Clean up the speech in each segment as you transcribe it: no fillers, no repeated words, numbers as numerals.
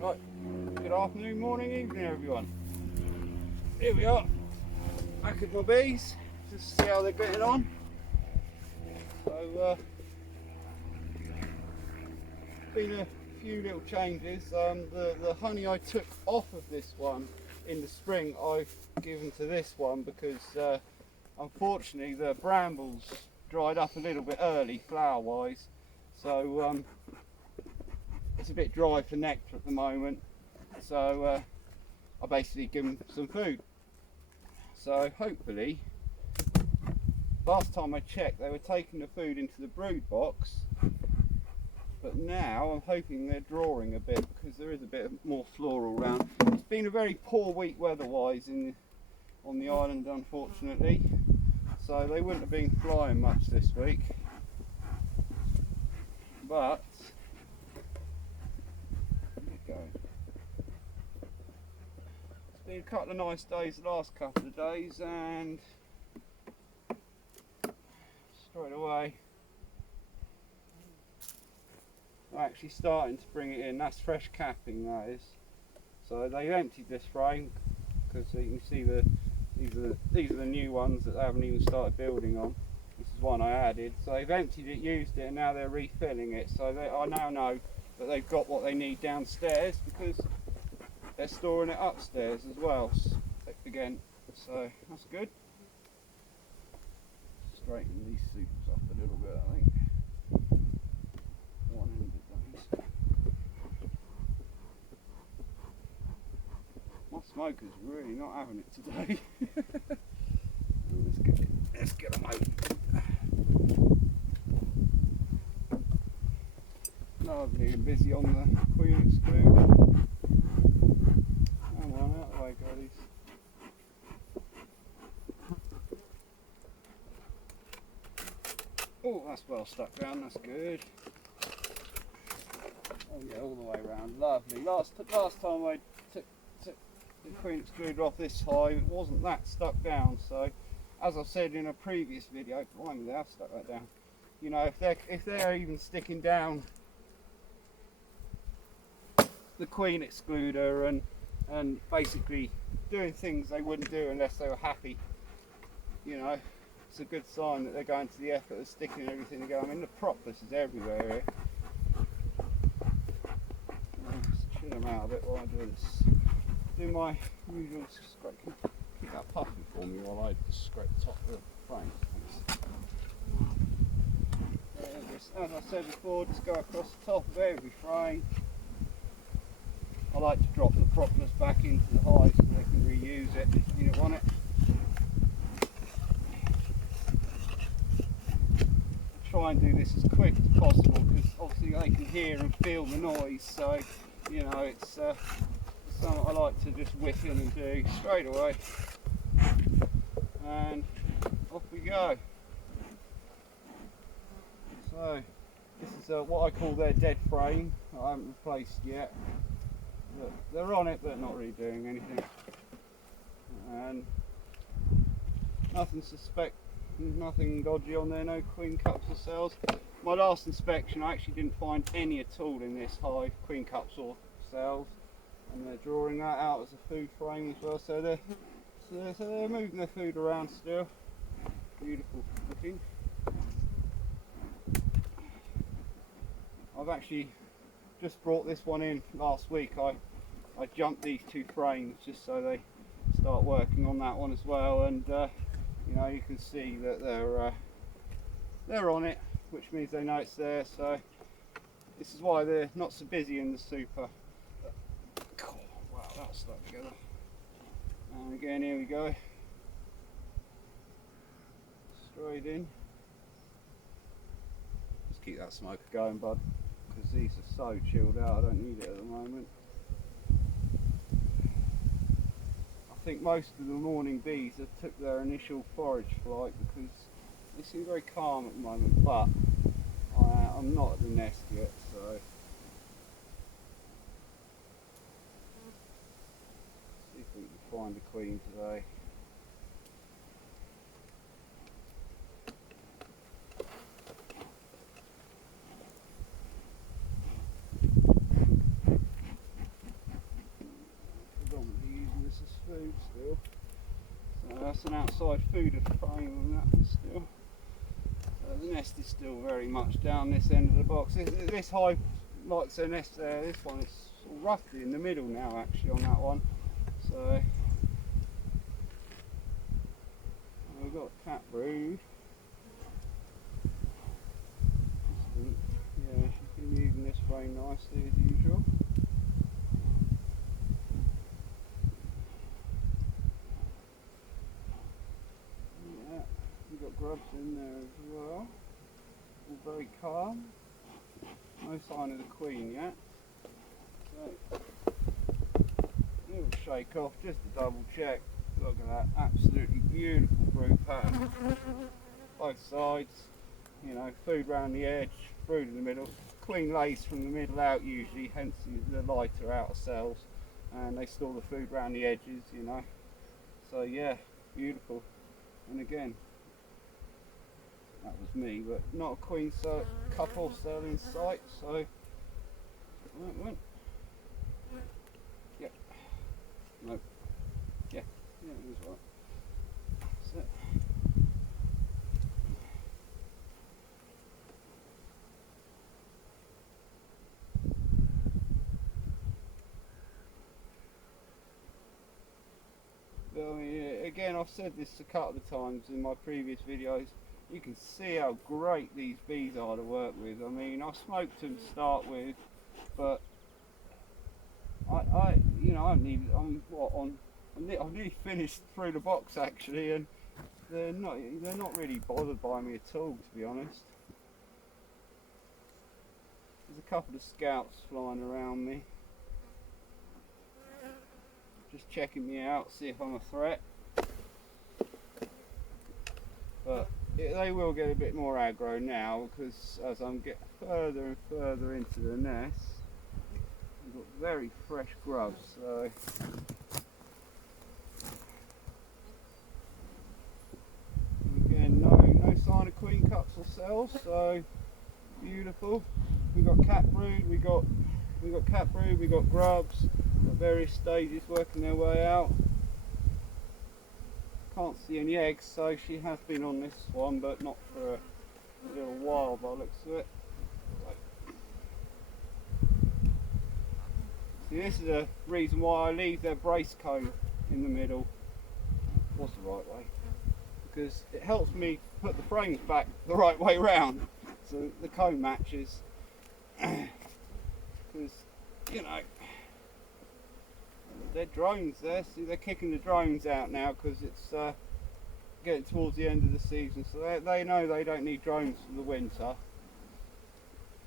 Right, good afternoon, morning, evening everyone. Here we are, back at my bees, just to see how they're getting on. So, been a few little changes. The honey I took off of this one in the spring, I've given to this one because unfortunately the brambles dried up a little bit early flower wise. So it's a bit dry for nectar at the moment, so I basically give them some food. So hopefully, last time I checked they were taking the food into the brood box, but now I'm hoping they're drawing a bit because there is a bit more floral around. It's been a very poor week weather-wise on the island, unfortunately, so they wouldn't have been flying much this week. But it's been a couple of nice days the last couple of days, and straight away I'm actually starting to bring it in. That's fresh capping, that is. So they emptied this frame because you can see these are the new ones that they haven't even started building on. This is one I added. So they've emptied it, used it, and now they're refilling it. So I now know that they've got what they need downstairs because they're storing it upstairs as well. Again, so that's good. Straighten these supers up a little bit, I think. One-handed those. My smoker's really not having it today. Let's get them open. Lovely and busy on the queen exclusion. Come on, out of the way, girlies. Oh, that's well stuck down, that's good. Oh yeah, all the way around, lovely. Last time I took the queen excluder off this hive, it wasn't that stuck down, so as I said in a previous video, blimey, they have stuck that down. You know, if they're even sticking down the queen excluder and basically doing things they wouldn't do unless they were happy, you know, it's a good sign that they're going to the effort of sticking everything together. I mean, the propolis is everywhere here. Let's chill them out a bit while I do this. Do my usual scrape. Keep that puffing for me while I just scrape the top of the frame. As I said before, just go across the top of every frame. I like to drop the propolis back into the hive so they can reuse it if you don't want it. Try and do this as quick as possible because obviously they can hear and feel the noise, so you know it's something I like to just whip in and do straight away, and off we go. So this is what I call their dead frame. I haven't replaced yet. They're on it but not really doing anything, and nothing dodgy on there, no queen cups or cells. My last inspection I actually didn't find any at all in this hive, queen cups or cells, and they're drawing that out as a food frame as well, so they're moving their food around still. Beautiful looking. I've actually just brought this one in last week. I jumped these two frames just so they start working on that one as well, and you know, you can see that they're on it, which means they know it's there. So this is why they're not so busy in the super. Wow, that's stuck together. And again, here we go. Straight in. Just keep that smoker going, bud, because these are so chilled out. I don't need it at the moment. I think most of the morning bees have took their initial forage flight because they seem very calm at the moment, but I'm not at the nest yet, so see if we can find a queen today. That's an outside feeder frame on that one still. The nest is still very much down this end of the box. This hive likes their nest there. This one is roughly in the middle now actually on that one. So we've got a cat brood. Yeah, she's been using this frame nicely as usual. Yeah, we've got grubs in there as well. All very calm. No sign of the queen yet. So, little shake off just to double check. Look at that, absolutely beautiful brood pattern. Both sides, you know, food round the edge, brood in the middle. Queen lays from the middle out usually, hence the lighter outer cells. And they store the food round the edges, you know. So yeah, beautiful. And again, that was me, but not a queen couple cell in sight, so went. Yep. Nope. Yeah, it was right. So. I mean, again, I've said this a couple of times in my previous videos. You can see how great these bees are to work with. I mean, I smoked them to start with, but I've nearly finished through the box actually, and they're not really bothered by me at all, to be honest. There's a couple of scouts flying around me, just checking me out, see if I'm a threat. But they will get a bit more aggro now, because as I'm getting further and further into the nest, we've got very fresh grubs. So again, no sign of queen cups or cells. So beautiful. We've got cat brood. We've got cat brood. We've got grubs at various stages working their way out. Can't see any eggs, so she has been on this one, but not for a little while by the looks of it. See, this is the reason why I leave their brace comb in the middle. What's the right way? Because it helps me put the frames back the right way round, so the comb matches. Because, you know, they're drones there. See, they're kicking the drones out now because it's getting towards the end of the season, so they know they don't need drones for the winter.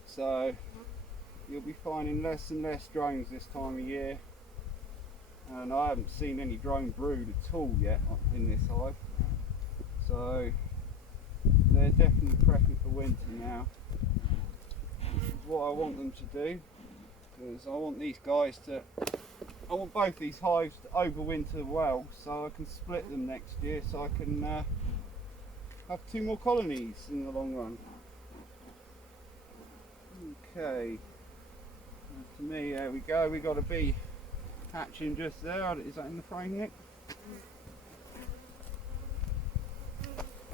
So you'll be finding less and less drones this time of year, and I haven't seen any drone brood at all yet in this hive. So they're definitely prepping for winter now, which is what I want them to do, because I want these guys to, I want both these hives to overwinter well, so I can split them next year, so I can have 2 more colonies in the long run. Okay, to me, there we go. We got a bee hatching just there. Is that in the frame, Nick?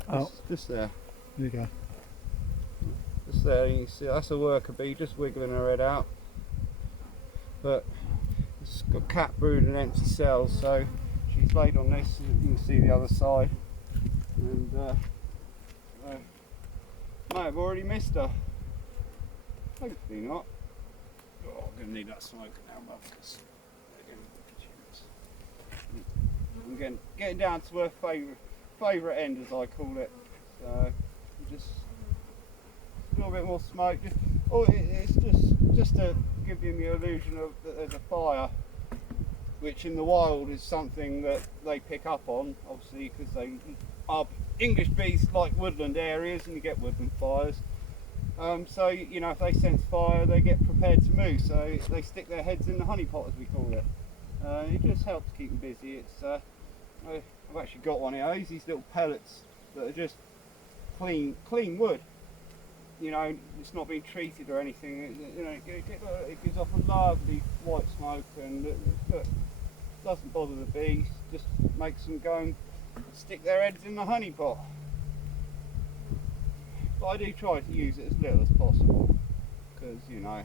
Oh, just there. there you go. Just there. You can see that's a worker bee just wiggling her head out. But it's got cat brood and empty cells, so she's laid on this. You can see the other side, and might have already missed her. Hopefully not. Oh, I'm going to need that smoker now, love, because I'm getting down to her favourite end, as I call it. So just a little bit more smoke. It's just to give you the illusion of that there's a fire, which in the wild is something that they pick up on, obviously, because they are English bees like woodland areas, and you get woodland fires. So you know, if they sense fire, they get prepared to move. So they stick their heads in the honey pot, as we call it. It just helps keep them busy. It's I've actually got one here. I use these little pellets that are just clean wood. You know, it's not being treated or anything. You know, it gives off a lovely white smoke, and look, doesn't bother the bees. Just makes them go and stick their heads in the honey pot. But I do try to use it as little as possible, because you know,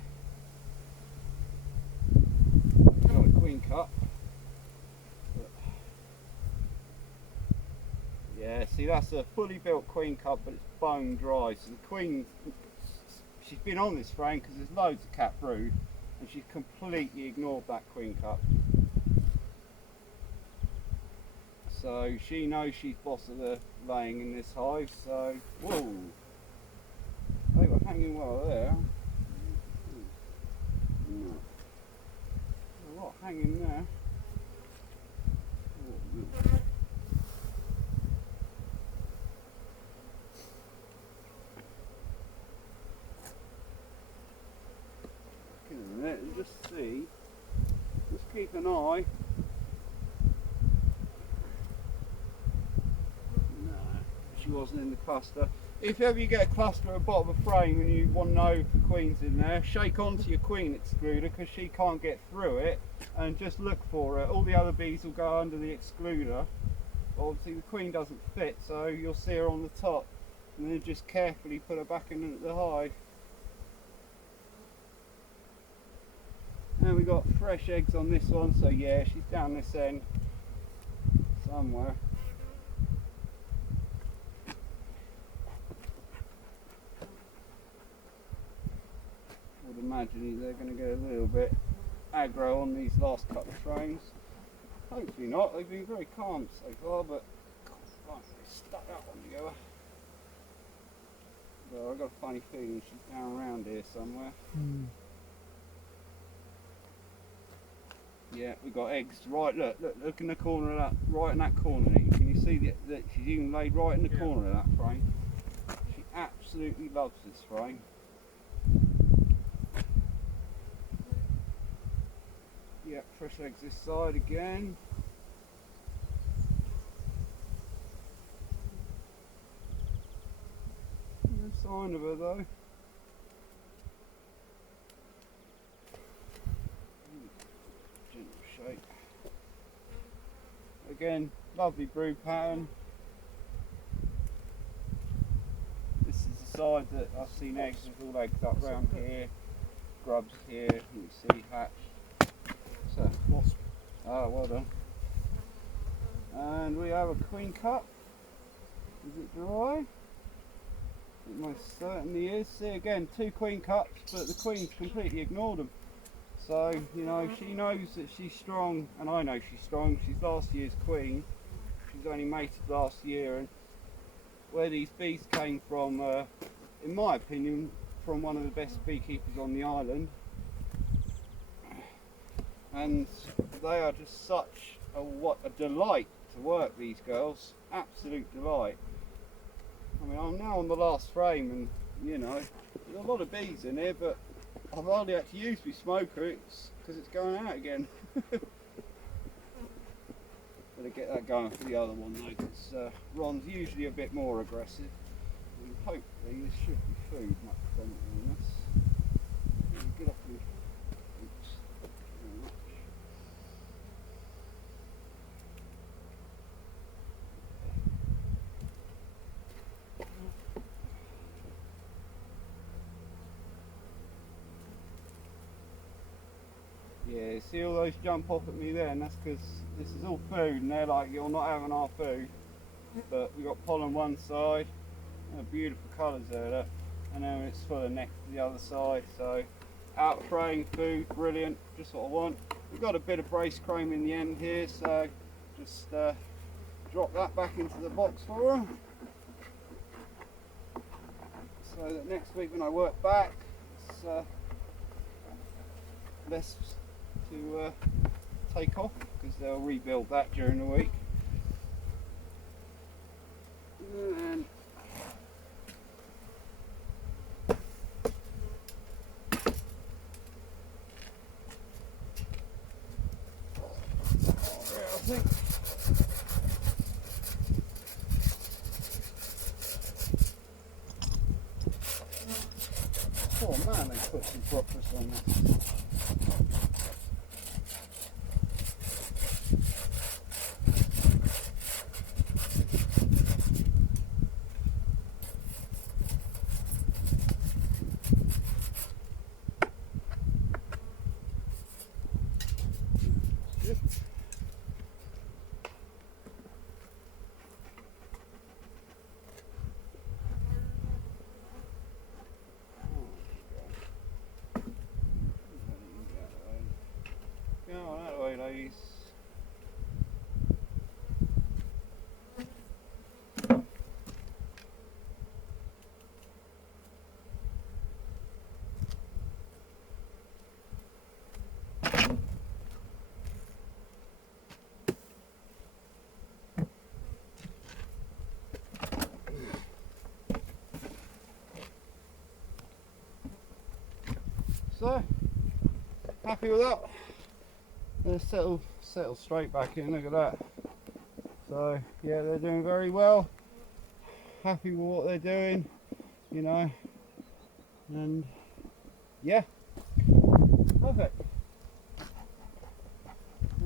I've got a queen cup. But yeah, see, that's a fully built queen cup, but it's bone dry. So the queen, she's been on this frame because there's loads of cat brood, and she's completely ignored that queen cup. So she knows she's boss of the laying in this hive. So whoa, they were hanging well there. No. A lot hanging there. And just see, just keep an eye. No, she wasn't in the cluster. If ever you get a cluster at the bottom of a frame and you want to know if the queen's in there, shake onto your queen excluder because she can't get through it, and just look for her. All the other bees will go under the excluder. Obviously the queen doesn't fit, so you'll see her on the top, and then just carefully put her back in the hive. And we got fresh eggs on this one, so yeah, she's down this end somewhere. I would imagine they're going to get a little bit aggro on these last couple of frames. Hopefully not, they've been very calm so far, but God, they stuck that one together. Well, I've got a funny feeling she's down around here somewhere. Yeah, we've got eggs. Right, look in the corner of that, right in that corner. Can you see that she's even laid right in the corner of that frame? She absolutely loves this frame. Yeah, fresh eggs this side again. No sign of her though. Again, lovely brood pattern. This is the side that I've seen eggs with all eggs up round here, grubs here, you can see hatch. So, wasp. Ah, well done. And we have a queen cup. Is it dry? It most certainly is. See again, 2 queen cups, but the queen's completely ignored them. So, you know, she knows that she's strong, and I know she's strong. She's last year's queen. She's only mated last year, and where these bees came from, in my opinion, from one of the best beekeepers on the island. And they are just such a delight to work, these girls. Absolute delight. I mean, I'm now on the last frame, and you know, there's a lot of bees in here, but I've hardly had to use my smoker because it's going out again. Better get that going for the other one though, because Ron's usually a bit more aggressive. And hopefully this should be food much better than this. Get off your... Oops. Very much. Yeah, see all those jump off at me there, and that's because this is all food, and they're like, you're not having our food. But we've got pollen one side, and beautiful colours there, look. And then it's full of nectar the other side, so out of frame food, brilliant, just what I want. We've got a bit of brace chrome in the end here, so just drop that back into the box for her. So that next week when I work back, it's less to take off, because they'll rebuild that during the week. And I think oh man, they put some broccolis on this. please. So, happy with that. They're settle straight back in, look at that. So, yeah, they're doing very well. Happy with what they're doing, you know. And, yeah, perfect.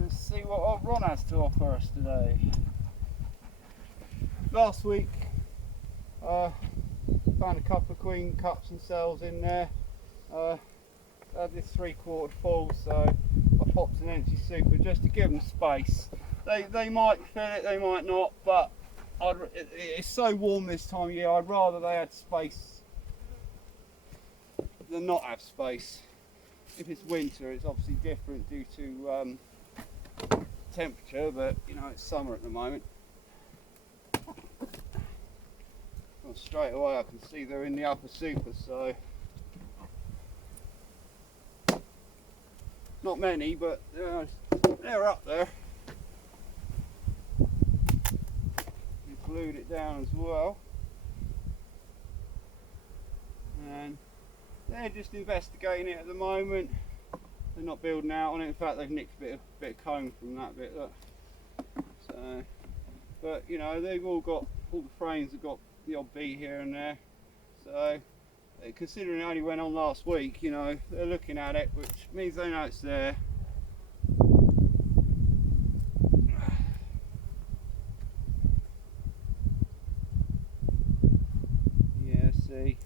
Let's see what old Ron has to offer us today. Last week, found a couple of queen cups and cells in there. I had this 3/4 full, so I popped an empty super just to give them space. They might fill it, they might not, but it's so warm this time of year, I'd rather they had space than not have space. If it's winter, it's obviously different due to temperature, but you know, it's summer at the moment. Well, straight away I can see they're in the upper super, so not many, but they're up there. We glued it down as well, and they're just investigating it at the moment. They're not building out on it. In fact, they've nicked a bit of comb from that bit. Look. So, but you know, they've all the frames have got the odd beat here and there. So, considering it only went on last week, you know, they're looking at it, which means they know it's there. Yeah, see,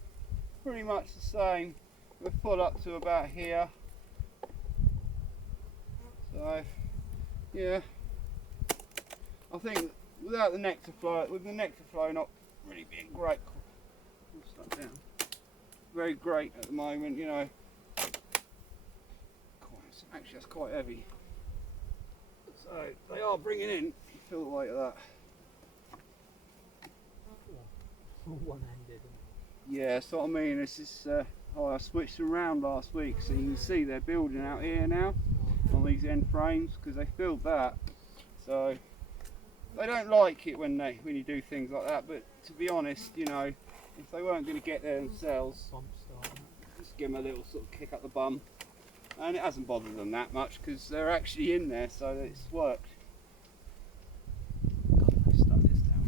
pretty much the same. We're full up to about here. So, yeah, I think without the nectar flow, with the nectar flow not really being great, down. Very great at the moment, you know. Actually, that's quite heavy. So they are bringing in. Feel the weight of that. One-handed. Yeah, that's what I mean. This is. I switched them around last week, so you can see they're building out here now on these end frames because they filled that. So they don't like it when you do things like that. But to be honest, you know, if they weren't going to get there themselves, just give them a little sort of kick up the bum, and it hasn't bothered them that much because they're actually in there, so it's worked. God, I stuck this down.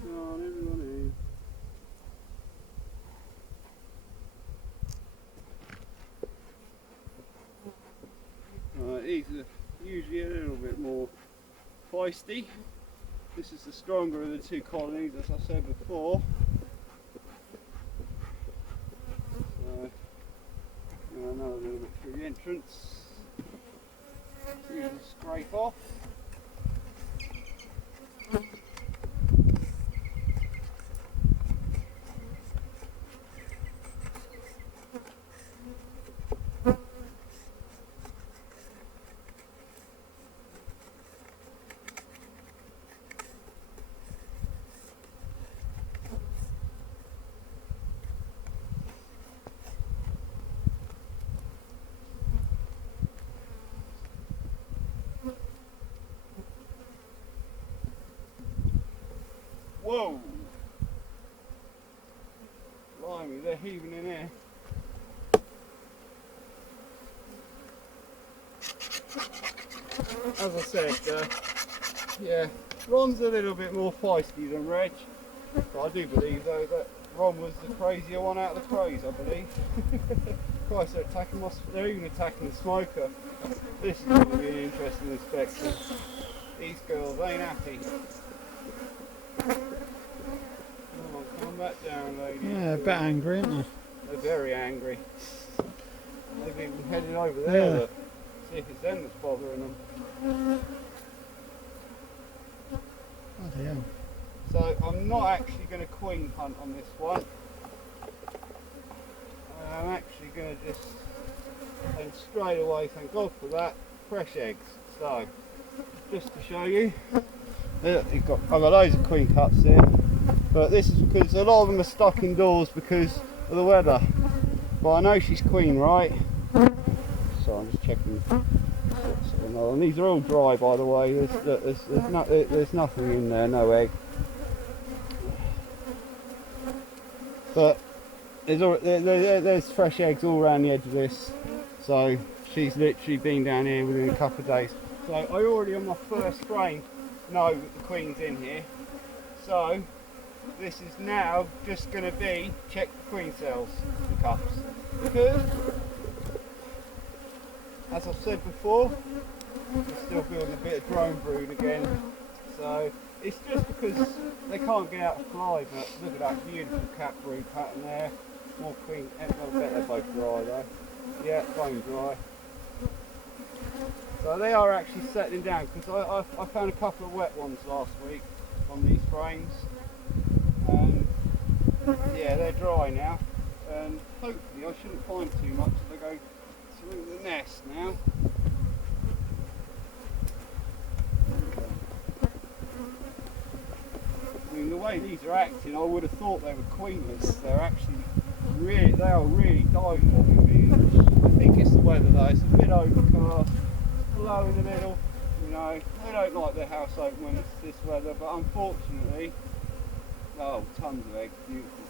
Come on, everyone in. These are usually a little bit more feisty. This is the stronger of the two colonies, as I said before. So, another little bit through the entrance. Usually scrape off. Whoa! Blimey, they're heaving in here. As I said, yeah, Ron's a little bit more feisty than Reg, but I do believe though that Ron was the crazier one out of the craze, I believe. Christ, they're even attacking the smoker. This is going to be an interesting inspection. These girls ain't happy. Calm back down, lady. Yeah, a bit angry, aren't they? They're very angry. They've even headed over there. Yeah. Look. See if it's them that's bothering them. Bloody hell. So I'm not actually going to queen hunt on this one. I'm actually going to just, and straight away, thank God for that, fresh eggs. So, just to show you, I've got loads of queen cups here, but this is because a lot of them are stuck indoors because of the weather. But I know she's queen, right? So I'm just checking. And these are all dry, by the way. There's nothing in there, no egg. But there's fresh eggs all around the edge of this. So she's literally been down here within a couple of days. So I already on my first frame know that the queen's in here. So this is now just going to be check the queen cells and cups. Because, as I've said before, we're still building a bit of drone brood again. So it's just because they can't get out of fly, but look at that beautiful cap brood pattern there. More queen, I bet they're both dry though. Yeah, bone dry. So they are actually settling down because I found a couple of wet ones last week on these frames. And yeah, they're dry now. And hopefully I shouldn't find too much if I go through the nest now. I mean, the way these are acting, I would have thought they were queenless. They're actually really, they are really dive-bombing me. I think it's the weather though. It's a bit overcast, low in the middle. You know, they don't like their house open when it's this weather, but unfortunately, oh, tons of eggs, beautiful.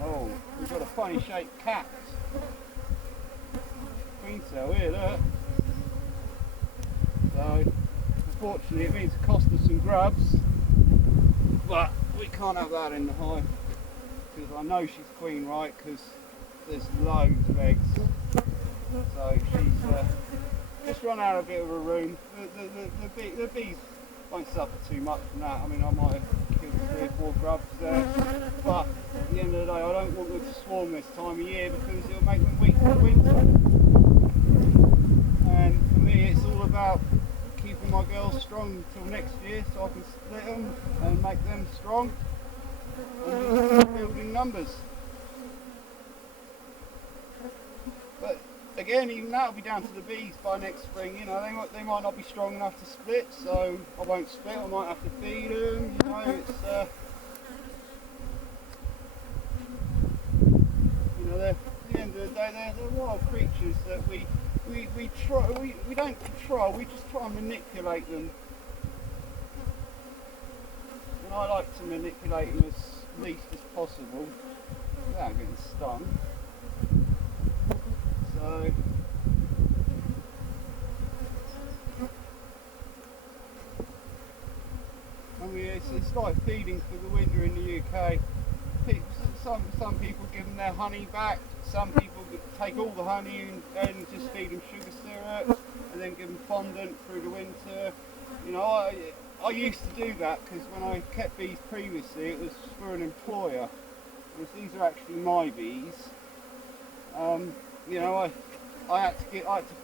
Oh, we've got a funny shaped cat. Queen cell here, look. So, unfortunately, it means it cost us some grubs, but we can't have that in the hive because I know she's queen, right? Because there's loads of eggs. So she's just run out a bit of a room. The bees won't suffer too much from that. I mean, I might have killed 3 or 4 grubs there, but at the end of the day, I don't want them to swarm this time of year because it'll make them weak for the winter. And for me, it's all about keeping my girls strong until next year so I can split them and make them strong and just keep building numbers. But again, even that'll be down to the bees by next spring. You know, they might not be strong enough to split, so I won't split. I might have to feed them. You know, it's you know, at the end of the day, they're wild creatures that we don't control. We just try and manipulate them. And I like to manipulate them as least as possible without getting stung. So, I mean, it's like feeding for the winter in the UK. Some people give them their honey back. Some people take all the honey and just feed them sugar syrup, and then give them fondant through the winter. You know, I used to do that because when I kept bees previously, it was for an employer. Whereas these are actually my bees. You know, I had to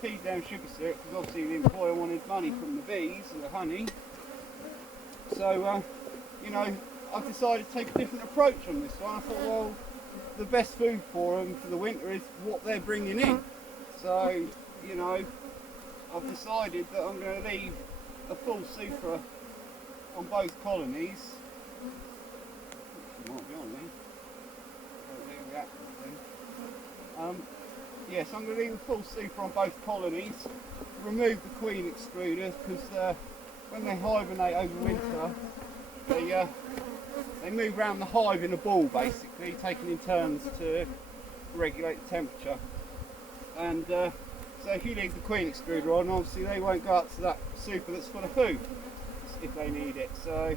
feed them sugar syrup because obviously the employer wanted money from the bees and the honey. So, you know, I've decided to take a different approach on this one. I thought, well, the best food for them for the winter is what they're bringing in. So, you know, I've decided that I'm going to leave a full super on both colonies. She might be on there. Yes, I'm going to leave a full super on both colonies, remove the queen excluders because when they hibernate over winter, they move around the hive in a ball basically, taking in turns to regulate the temperature. And so if you leave the queen excluder on, obviously they won't go up to that super that's full of food if they need it. So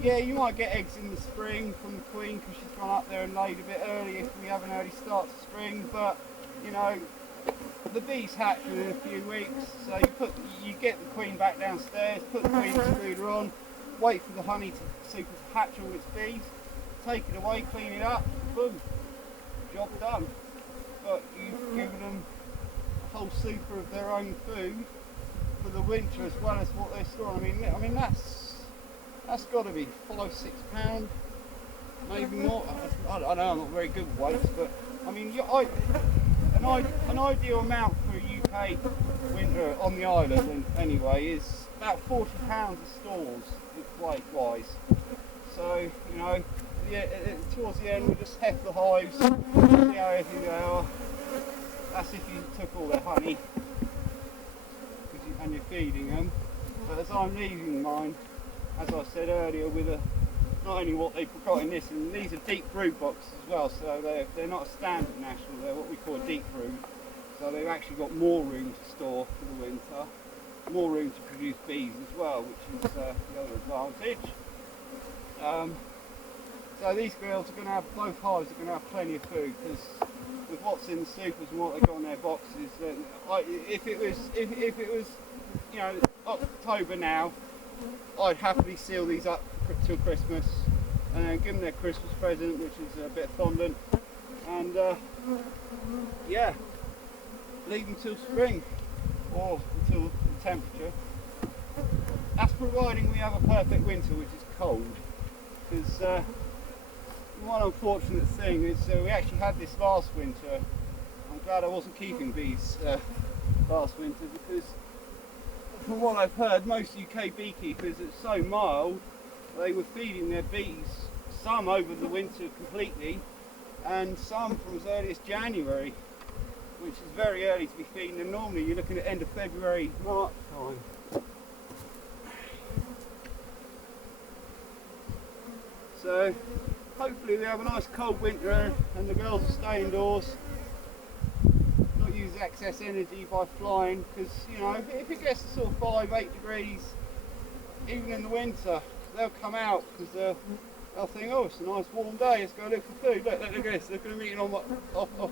yeah, you might get eggs in the spring from the queen because she's gone up there and laid a bit early if we have an early start to spring, but you know, the bees hatch within a few weeks, so you get the queen back downstairs, put the queen excluder on, wait for the honey super to hatch all its bees, take it away, clean it up, boom, job done. But you've given them a whole super of their own food for the winter as well as what they're storing. I mean that's got to be £5-6, maybe more. I don't know. I'm not very good with weights, but I mean, an ideal amount for a UK winter on the island anyway is about £40 of stores weight wise. So you know, yeah, towards the end we just heft the hives, see how heavy they are. That's if you took all their honey and you're feeding them. But as I'm leaving mine, as I said earlier, with not only what they've got in this, and these are deep brood boxes as well, so they're not a standard national, they're what we call a deep brood. So they've actually got more room to store for the winter, more room to produce bees as well, which is the other advantage. So these girls are going to have, both hives are going to have plenty of food, because with what's in the supers and what they've got in their boxes, if it was you know, October now, I'd happily seal these up till Christmas and then give them their Christmas present, which is a bit of fondant, and yeah, leave them till spring or until the temperature. That's providing we have a perfect winter, which is cold, because one unfortunate thing is we actually had this last winter. I'm glad I wasn't keeping bees last winter, because from what I've heard, most UK beekeepers, it's so mild, they were feeding their bees, some over the winter completely, and some from as early as January, which is very early to be feeding them. Normally you're looking at end of February, March time. So hopefully we have a nice cold winter and the girls will stay indoors, not use excess energy by flying, because you know, if it gets to sort of 5-8 degrees even in the winter, they'll come out because they'll think, oh, it's a nice warm day, let's go look for food. Look at this, they're going to be eating off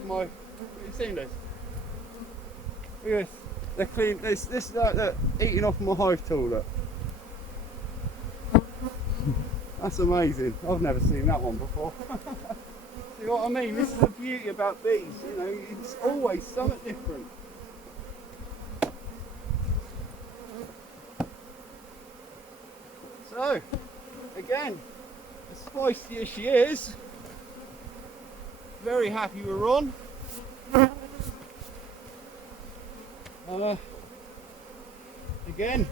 my, have you seen this? Look at this, they're clean, this is like, look, eating off my hive tool, look. That's amazing, I've never seen that one before. See what I mean? This is the beauty about bees, you know, it's always something different. So, again, as feisty as she is, very happy we're on. Again,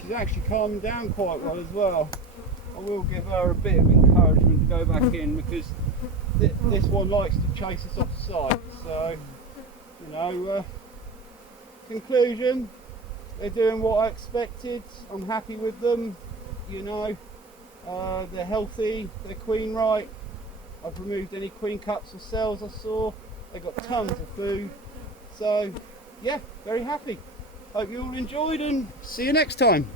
she's actually calmed down quite well as well. I will give her a bit of encouragement to go back in, because this one likes to chase us off the site. So, you know, conclusion, they're doing what I expected. I'm happy with them. You know, they're healthy, they're queen right. I've removed any queen cups or cells I saw. They've got tons of food. So, yeah, very happy. Hope you all enjoyed, and see you next time.